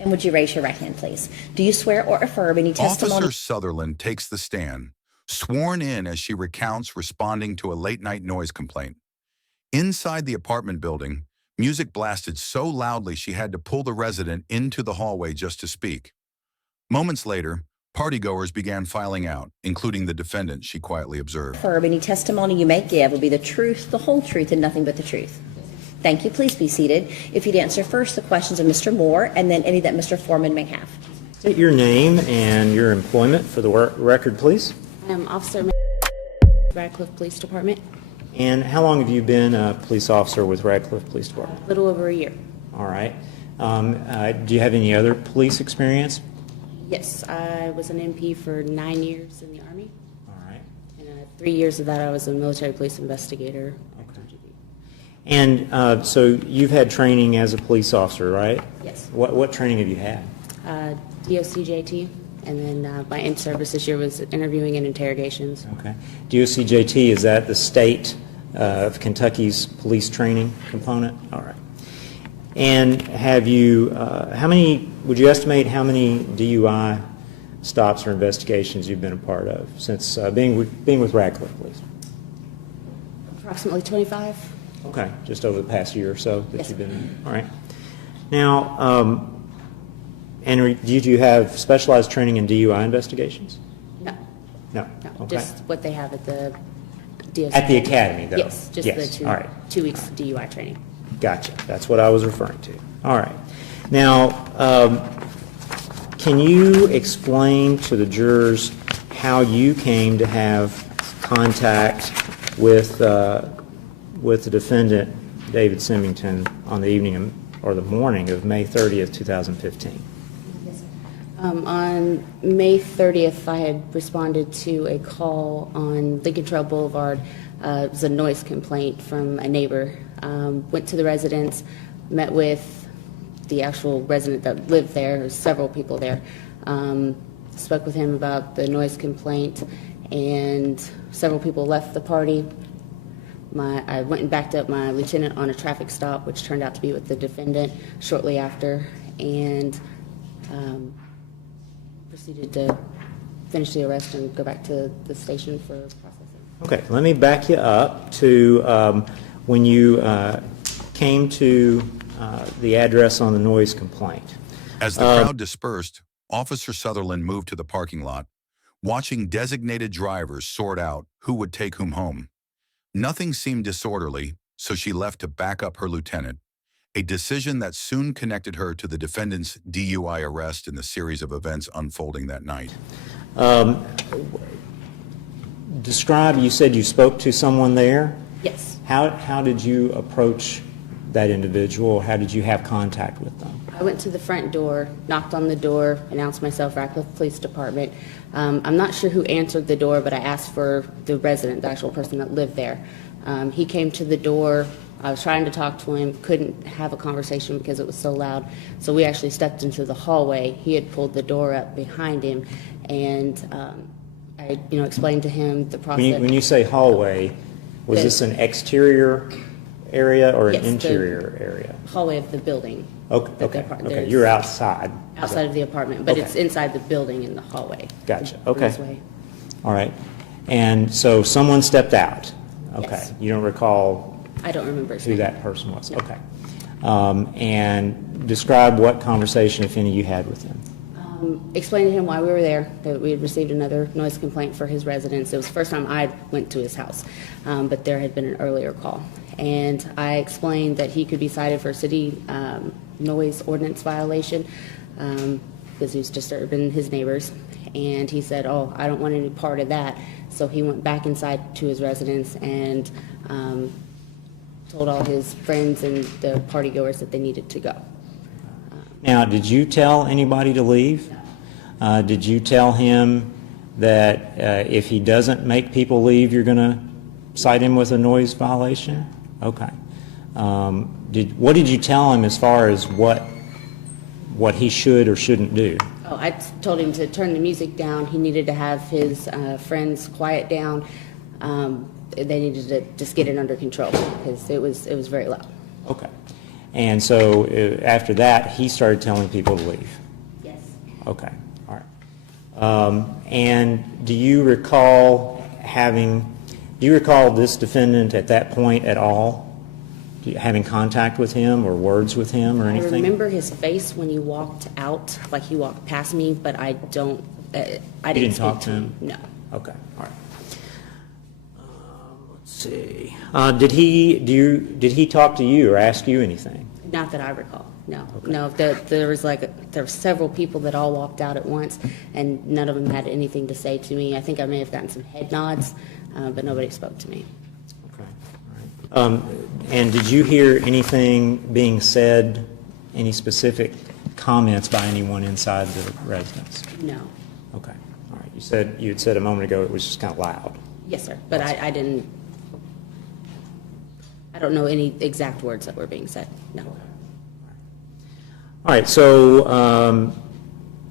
And would you raise your right hand, please? Do you swear or affirm any testimony? Officer Sutherland takes the stand, sworn in as she recounts responding to a late-night noise complaint. Inside the apartment building, music blasted so loudly she had to pull the resident into the hallway just to speak. Moments later, partygoers began filing out, including the defendant, she quietly observed. Affirm any testimony you may give will be the truth, the whole truth, and nothing but the truth. Thank you. Please be seated. If you'd answer first the questions of Mr. Moore and then any that Mr. Foreman may have. State your name and your employment for the record, please. I'm Officer Radcliffe Police Department. And how long have you been a police officer with Radcliffe Police Department? A little over a year. All right. Do you have any other police experience? Yes, I was an MP for 9 years in the Army. All right. And 3 years of that I was a military police investigator. And so you've had training as a police officer, right? Yes. What training have you had? DOCJT, and then my in-service this year was interviewing and interrogations. Okay. DOCJT, is that the state of Kentucky's police training component? All right. And have you, would you estimate how many DUI stops or investigations you've been a part of since being with Radcliffe Police? Approximately 25. Okay, just over the past year or so that Yes. you've been in. All right. Now, did you have specialized training in DUI investigations? No. No. No, Okay. just what they have at the DOC. At the academy, though? Yes, just the All right. 2 weeks of DUI training. Gotcha. That's what I was referring to. All right. Now, can you explain to the jurors how you came to have contact with the defendant, David Symington, on the evening or the morning of May 30th, 2015? Yes, on May 30th, I had responded to a call on Lincoln Trail Boulevard. It was a noise complaint from a neighbor. Went to the residence, met with the actual resident that lived there. There was several people there. Spoke with him about the noise complaint, and several people left the party. I went and backed up my lieutenant on a traffic stop, which turned out to be with the defendant shortly after, and proceeded to finish the arrest and go back to the station for processing. Okay, let me back you up to when you came to the address on the noise complaint. As the crowd dispersed, Officer Sutherland moved to the parking lot, watching designated drivers sort out who would take whom home. Nothing seemed disorderly, so she left to back up her lieutenant, a decision that soon connected her to the defendant's DUI arrest and the series of events unfolding that night. Describe, you said you spoke to someone there? Yes. How did you approach that individual? How did you have contact with them? I went to the front door, knocked on the door, announced myself, Radcliffe Police Department. I'm not sure who answered the door, but I asked for the resident, the actual person that lived there. He came to the door. I was trying to talk to him, couldn't have a conversation because it was so loud. So we actually stepped into the hallway. He had pulled the door up behind him, and I explained to him the process. When you say hallway, was this an exterior area or an Yes, interior area? Hallway of the building. Okay. You're outside. Outside of the apartment, but Okay. it's inside the building in the hallway. Gotcha. On Okay. his way. All right. And so someone stepped out. Okay. Yes. You don't recall I don't remember his who name. that person was? No. Okay. And describe what conversation, if any, you had with him. Explained to him why we were there, that we had received another noise complaint for his residence. It was the first time I went to his house, but there had been an earlier call. And I explained that he could be cited for city noise ordinance violation because he was disturbing his neighbors. And he said, "Oh, I don't want any part of that." So he went back inside to his residence and told all his friends and the partygoers that they needed to go. Now, did you tell anybody to leave? Did you tell him that if he doesn't make people leave, you're going to cite him with a noise violation? Okay. What did you tell him as far as what he should or shouldn't do? Oh, I told him to turn the music down. He needed to have his friends quiet down. They needed to just get it under control because it was very loud. Okay. And so after that, he started telling people to leave. Yes. Okay, all right. And do you recall this defendant at that point at all? Having contact with him or words with him or anything? I remember his face when he walked out, like he walked past me, but I don't, I didn't talk speak to him? No. Okay, all right. Let's see. Did he talk to you or ask you anything? Not that I recall, no. Okay. No, there were several people that all walked out at once, and none of them had anything to say to me. I think I may have gotten some head nods, but nobody spoke to me. Okay, all right. And did you hear anything being said, any specific comments by anyone inside the residence? No. Okay, all right. You had said a moment ago it was just kind of loud. Yes, sir, but I don't know any exact words that were being said, no. All right, so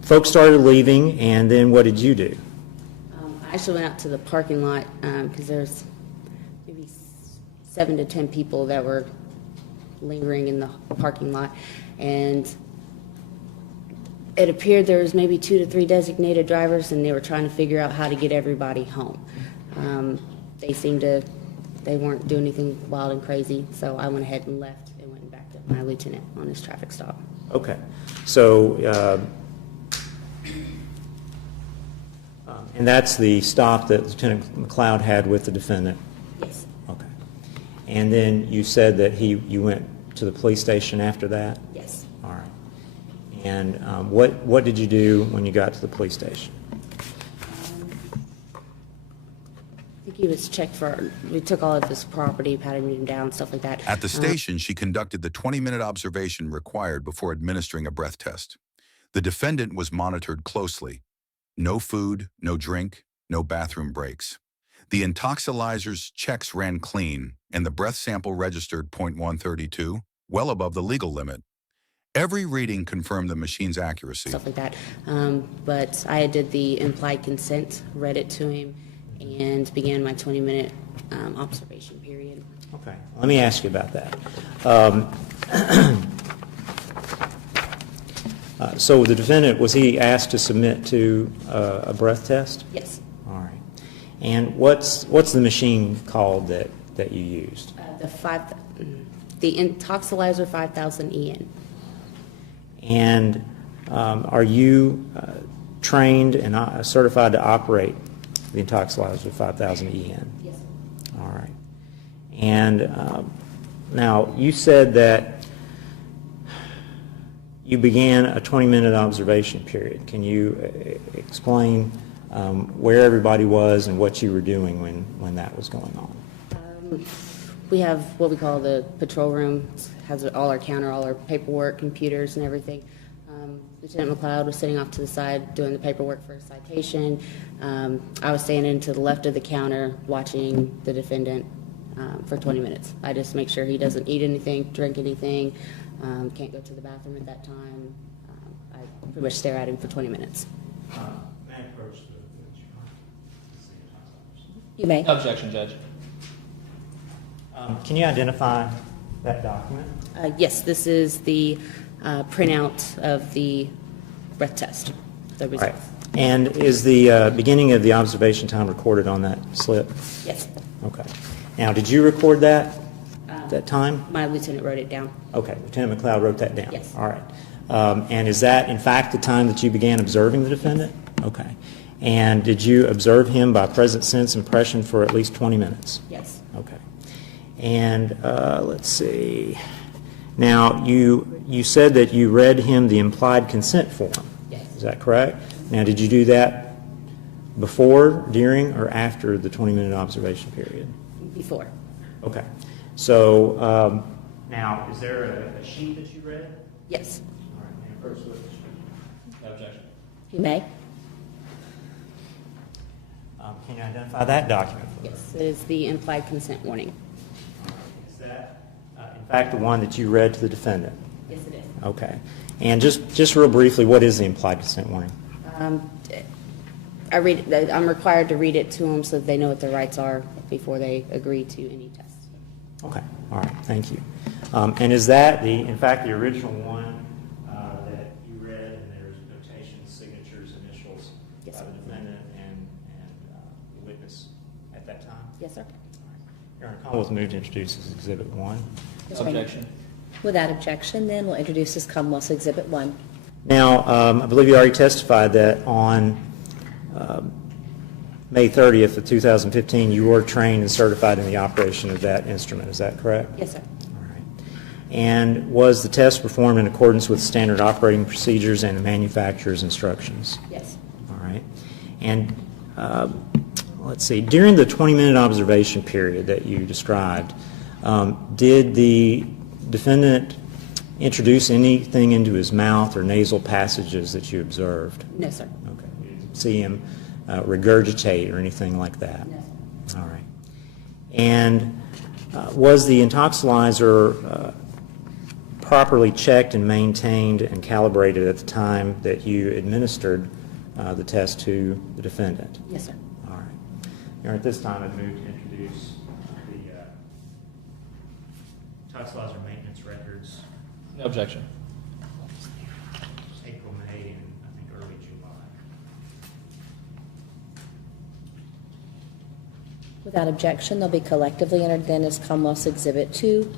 folks started leaving, and then what did you do? I actually went out to the parking lot because there's maybe 7 to 10 people that were lingering in the parking lot, and it appeared there was maybe 2 to 3 designated drivers, and they were trying to figure out how to get everybody home. They weren't doing anything wild and crazy, so I went ahead and left and went back to my lieutenant on his traffic stop. Okay, so and that's the stop that Lieutenant McLeod had with the defendant? Yes. Okay. And then you said that you went to the police station after that? Yes. All right. And what did you do when you got to the police station? I think he was checked for, we took all of his property, patted him down, stuff like that. At the station, she conducted the 20-minute observation required before administering a breath test. The defendant was monitored closely. No food, no drink, no bathroom breaks. The intoxilizer's checks ran clean, and the breath sample registered .132, well above the legal limit. Every reading confirmed the machine's accuracy. Stuff like that. But I did the implied consent, read it to him, and began my 20-minute observation period. Okay, let me ask you about that. So the defendant, was he asked to submit to a breath test? Yes. All right. And what's the machine called that you used? The Intoxilizer 5000 EN. And are you trained and certified to operate the Intoxilizer 5000 EN? Yes. All right. And now you said that you began a 20-minute observation period. Can you explain where everybody was and what you were doing when that was going on? We have what we call the patrol room. It has all our counter, all our paperwork, computers, and everything. Lieutenant McLeod was sitting off to the side doing the paperwork for a citation. I was standing to the left of the counter watching the defendant for 20 minutes. I just make sure he doesn't eat anything, drink anything, can't go to the bathroom at that time. I pretty much stare at him for 20 minutes. May I approach You may. Objection, Judge. Can you identify that document? Yes, this is the printout of the breath test. The Right. results. And is the beginning of the observation time recorded on that slip? Yes. Okay. Now, did you record that time? My lieutenant wrote it down. Okay, Lieutenant McLeod wrote that down? Yes. All right. And is that, in fact, the time that you began observing the defendant? Okay. And did you observe him by present sense impression for at least 20 minutes? Yes. Okay. And let's see. Now, you said that you read him the implied consent form. Yes. Is that correct? Now, did you do that before, during, or after the 20-minute observation period? Before. Okay. So now, is there a sheet that you read? Yes. All right. And first, with the sheet. No objection. You may. Can you identify that document for us? Yes. It is the implied consent warning. Is that, in fact, the one that you read to the defendant? Yes, it is. Okay. And just real briefly, what is the implied consent warning? I'm required to read it to them so that they know what their rights are before they agree to any test. Okay. All right, thank you. And is that in fact, the original one that you read, and there's notations, signatures, initials Yes, by sir. the defendant and the witness at that time? Yes, sir. Your Honor, Commonwealth move to introduce as Exhibit 1. Mr. Raymond. Objection. Without objection, then we'll introduce as Commonwealth's Exhibit 1. Now, I believe you already testified that on May 30th of 2015, you were trained and certified in the operation of that instrument. Is that correct? Yes, sir. All right. And was the test performed in accordance with standard operating procedures and the manufacturer's instructions? Yes. All right. And let's see, during the 20-minute observation period that you described, did the defendant introduce anything into his mouth or nasal passages that you observed? No, sir. Okay. You didn't see him regurgitate or anything like that? No. All right. And was the intoxilizer properly checked and maintained and calibrated at the time that you administered the test to the defendant? Yes, sir. All right. Your Honor, at this time, I'd move to introduce the intoxilizer maintenance records, No objection. April, May, and I think early July. Without objection, they'll be collectively entered then as Commonwealth's Exhibit 2.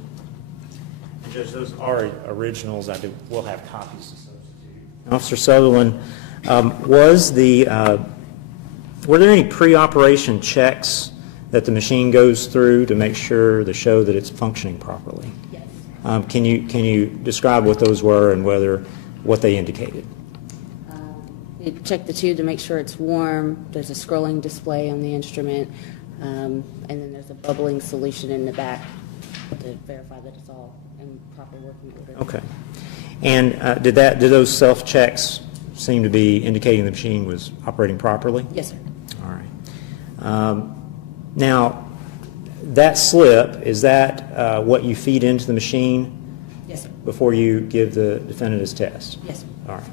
And Judge, those are originals. We'll have copies to substitute. Officer Sutherland, were there any pre-operation checks that the machine goes through to make sure to show that it's functioning properly? Yes. Can you describe what those were and what they indicated? We check the tube to make sure it's warm. There's a scrolling display on the instrument, and then there's a bubbling solution in the back to verify that it's all in proper working order. Okay. And did those self-checks seem to be indicating the machine was operating properly? Yes, sir. All right. Now, that slip, is that what you feed into the machine Yes, sir. before you give the defendant his test? Yes, sir. All right.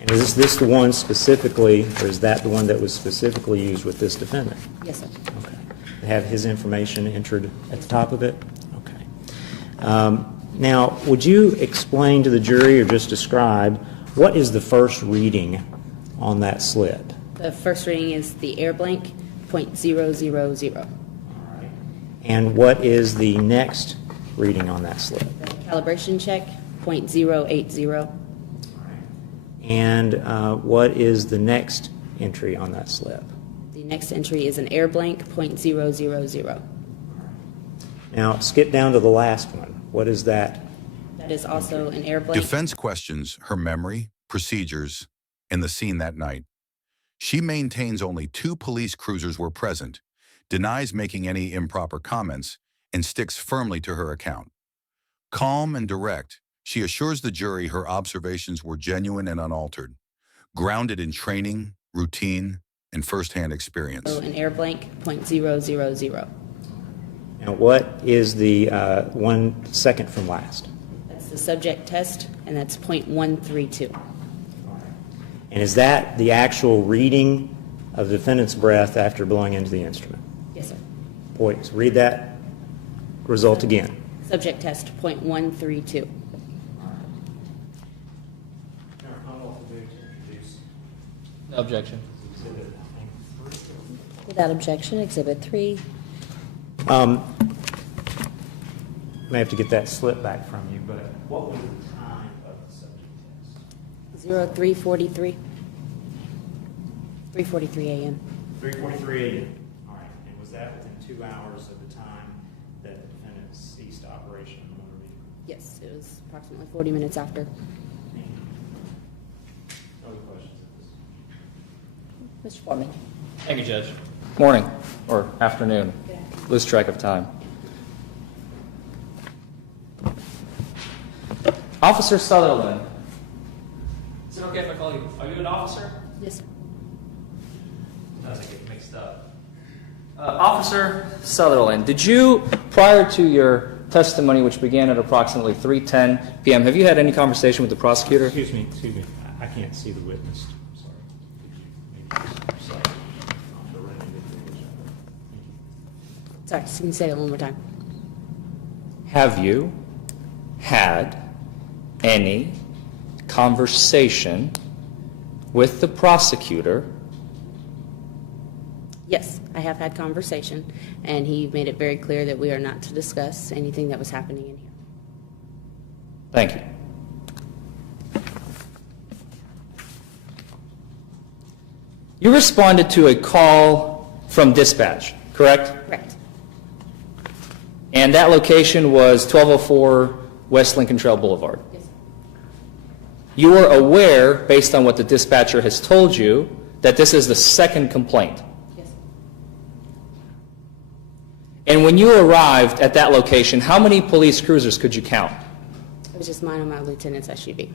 And is this the one specifically, or is that the one that was specifically used with this defendant? Yes, sir. Okay. They have his information entered at the top of it? Okay. Now, would you explain to the jury or just describe what is the first reading on that slip? The first reading is the air blank, .000. All right. And what is the next reading on that slip? The calibration check, .080. And what is the next entry on that slip? The next entry is an air blank, .000. Now, skip down to the last one. What is that? That is also an air blank. Defense questions her memory, procedures, and the scene that night. She maintains only 2 police cruisers were present, denies making any improper comments, and sticks firmly to her account. Calm and direct, she assures the jury her observations were genuine and unaltered, grounded in training, routine, and firsthand experience. So an air blank, .000. Now, what is the 1 second from last? That's the subject test, and that's .132. And is that the actual reading of the defendant's breath after blowing into the instrument? Yes, sir. Please, read that result again. Subject test, .132. No objection. Without objection, Exhibit 3. May have to get that slip back from you, but what was the time of the subject test? 0343. 3:43 a.m. 3:43 a.m. All right. And was that within 2 hours of the time that the defendant ceased operation of the motor vehicle? Yes, it was approximately 40 minutes after. No other questions at this time? Mr. Foreman. Thank you, Judge. Morning or afternoon. Lose track of time. Officer Sutherland. Is it okay if I call you? Are you an officer? Yes, sir. Sometimes I get mixed up. Officer Sutherland, did you, prior to your testimony, which began at approximately 3:10 p.m., have you had any conversation with the prosecutor? Excuse me. I can't see the witness. I'm sorry. Could you maybe just recite off the record? Sorry, can you say that one more time? Have you had any conversation with the prosecutor? Yes, I have had conversation, and he made it very clear that we are not to discuss anything that was happening in here. Thank you. You responded to a call from dispatch, correct? Correct. And that location was 1204 West Lincoln Trail Boulevard. Yes, sir. You are aware, based on what the dispatcher has told you, that this is the second complaint. Yes, sir. And when you arrived at that location, how many police cruisers could you count? It was just mine and my lieutenant's SUV.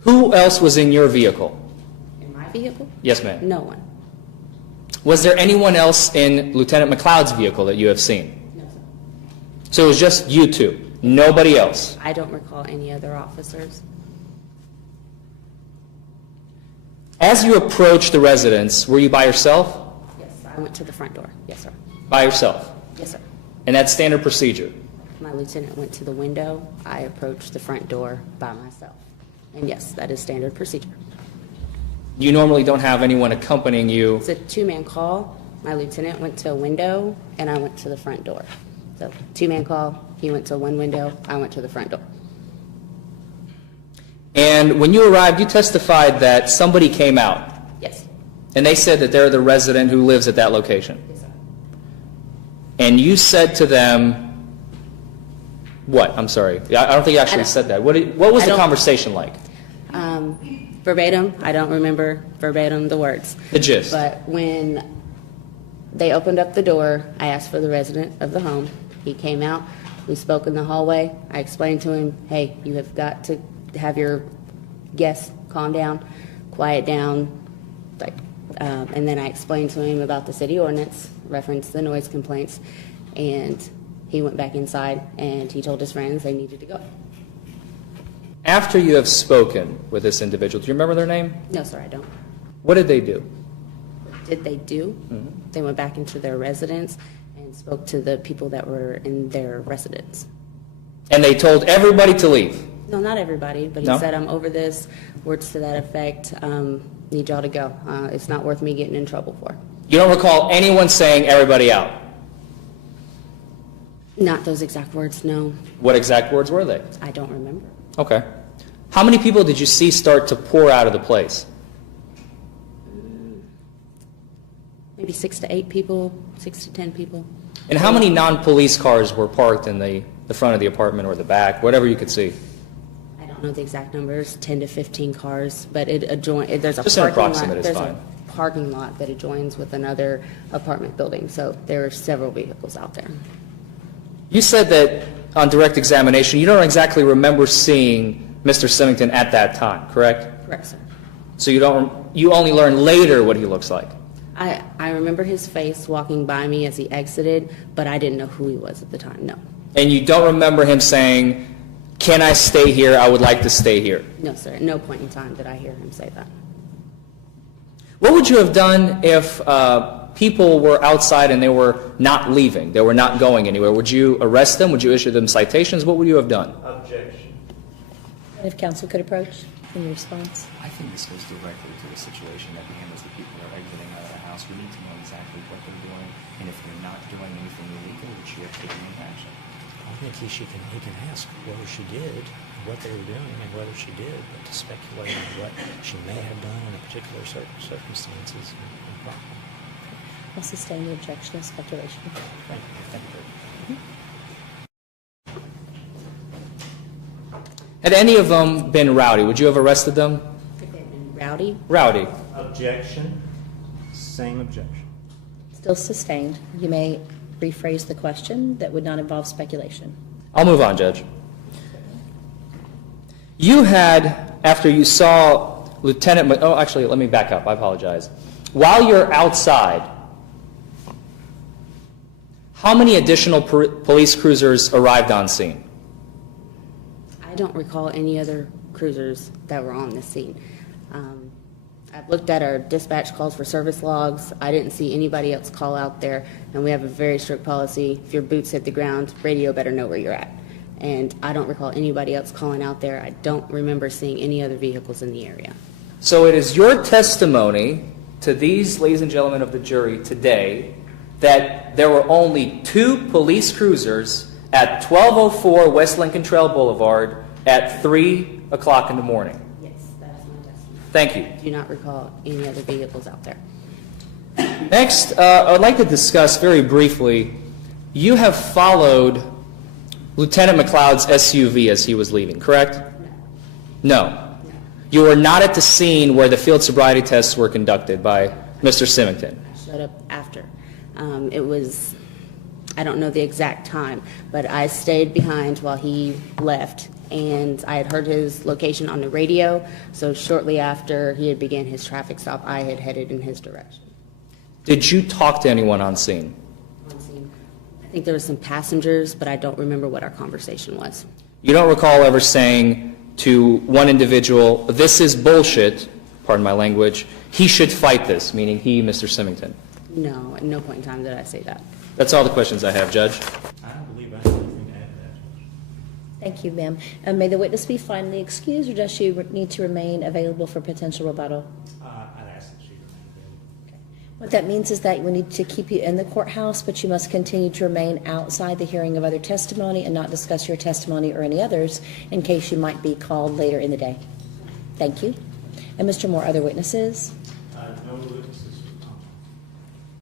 Who else was in your vehicle? In my vehicle? Yes, ma'am. No one. Was there anyone else in Lieutenant McLeod's vehicle that you have seen? No, sir. So it was just you two, nobody else? I don't recall any other officers. As you approached the residence, were you by yourself? Yes, I went to the front door. Yes, sir. By yourself? Yes, sir. And that's standard procedure? My lieutenant went to the window. I approached the front door by myself. And yes, that is standard procedure. You normally don't have anyone accompanying you. It's a two-man call. My lieutenant went to a window, and I went to the front door. So two-man call, he went to one window, I went to the front door. And when you arrived, you testified that somebody came out, Yes. and they said that they're the resident who lives at that location. Yes, sir. And you said to them, what? I'm sorry. I don't think you actually said that. What was the conversation like? Verbatim, I don't remember verbatim the words. The gist. But when they opened up the door, I asked for the resident of the home. He came out. We spoke in the hallway. I explained to him, hey, you have got to have your guests calm down, quiet down. And then I explained to him about the city ordinance, referenced the noise complaints, and he went back inside and he told his friends they needed to go. After you have spoken with this individual, do you remember their name? No, sir, I don't. What did they do? Did they do? They went back into their residence and spoke to the people that were in their residence. And they told everybody to leave. No, not everybody, but he No? said, I'm over this, words to that effect, need y'all to go. It's not worth me getting in trouble for. You don't recall anyone saying everybody out? Not those exact words, no. What exact words were they? I don't remember. Okay. How many people did you see start to pour out of the place? Maybe 6 to 8 people, 6 to 10 people. And how many non-police cars were parked in the front of the apartment or the back, whatever you could see? I don't know the exact numbers, 10 to 15 cars, but it adjoins, there's a Just an parking lot. approximate is There's fine. a parking lot that adjoins with another apartment building, so there are several vehicles out there. You said that on direct examination, you don't exactly remember seeing Mr. Symington at that time, correct? Correct, sir. So you only learn later what he looks like. I remember his face walking by me as he exited, but I didn't know who he was at the time, no. And you don't remember him saying, can I stay here? I would like to stay here. No, sir. At no point in time did I hear him say that. What would you have done if people were outside and they were not leaving, they were not going anywhere? Would you arrest them? Would you issue them citations? What would you have done? Objection. If counsel could approach in your response. I think this goes directly to the situation at the end as the people are exiting out of the house. We need to know exactly what they're doing, and if they're not doing anything illegal, would she have taken any action? I think he can ask whether she did, what they were doing, and whether she did, but to speculate on what she may have done in a particular circumstances is improper. I'll sustain the objection of speculation. Thank you. Had any of them been rowdy, would you have arrested them? If they'd been rowdy, Rowdy. Objection. Same objection. Still sustained. You may rephrase the question that would not involve speculation. I'll move on, Judge. You had, after you saw Lieutenant, actually, let me back up. I apologize. While you're outside, how many additional police cruisers arrived on scene? I don't recall any other cruisers that were on the scene. I've looked at our dispatch calls for service logs. I didn't see anybody else call out there, and we have a very strict policy. If your boots hit the ground, radio better know where you're at. And I don't recall anybody else calling out there. I don't remember seeing any other vehicles in the area. So it is your testimony to these, ladies and gentlemen of the jury, today, that there were only 2 police cruisers at 1204 West Lincoln Trail Boulevard at 3 o'clock in the morning. Yes, that is my testimony. Thank you. I do not recall any other vehicles out there. Next, I would like to discuss very briefly, you have followed Lieutenant McLeod's SUV as he was leaving, correct? No. You were not at the scene where the field sobriety tests were conducted by Mr. Symington. I showed up after. It was, I don't know the exact time, but I stayed behind while he left, and I had heard his location on the radio, so shortly after he had began his traffic stop, I had headed in his direction. Did you talk to anyone on scene? On scene. I think there were some passengers, but I don't remember what our conversation was. You don't recall ever saying to one individual, this is bullshit, pardon my language, he should fight this, meaning he, Mr. Symington? No, at no point in time did I say that. That's all the questions I have, Judge. I don't believe I have anything to add to that. Thank you, ma'am. May the witness be finally excused, or does she need to remain available for potential rebuttal? I'd ask that she remain available. What that means is that we need to keep you in the courthouse, but you must continue to remain outside the hearing of other testimony and not discuss your testimony or any others in case you might be called later in the day. Thank you. And Mr. Moore, other witnesses? No witnesses.